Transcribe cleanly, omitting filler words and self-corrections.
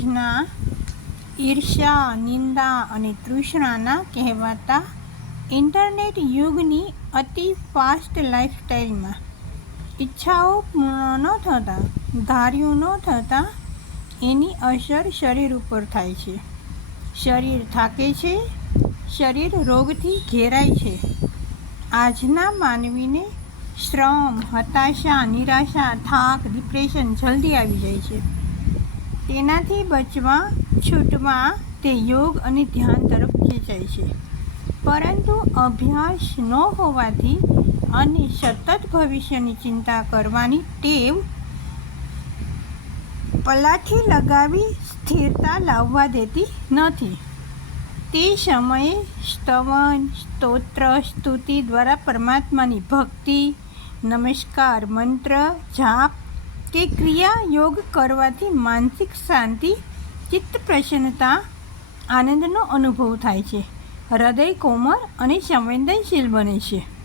આજના ઈર્ષ્યા, નિંદા અને તૃષ્ણાના કહેવાતા ઇન્ટરનેટ યુગની અતિ ફાસ્ટ લાઈફસ્ટાઈલમાં ઈચ્છાઓ પૂર્ણ ન થતાં, ધાર્યું ન થતાં એની અસર શરીર ઉપર થાય છે. શરીર થાકે છે, શરીર રોગથી ઘેરાય છે. આજના માનવીને શ્રમ, હતાશા, નિરાશા, થાક, ડિપ્રેશન જલ્દી આવી જાય છે. તેનાથી બચવા, છૂટવા તે યોગ અને ધ્યાન તરફ ખેંચાય છે. પરંતુ અભ્યાસ ન હોવાથી અને સતત ભવિષ્યની ચિંતા કરવાની ટેવ પલાઠી લગાવી સ્થિરતા લાવવા દેતી નથી. તે સમયે સ્તવન, સ્તોત્ર, સ્તુતિ દ્વારા પરમાત્માની ભક્તિ, નમસ્કાર, મંત્ર, જાપ કે ક્રિયા યોગ કરવાથી માનસિક શાંતિ, ચિત્ત પ્રસન્નતા, આનંદનો અનુભવ થાય છે. હૃદય કોમળ અને સંવેદનશીલ બને છે.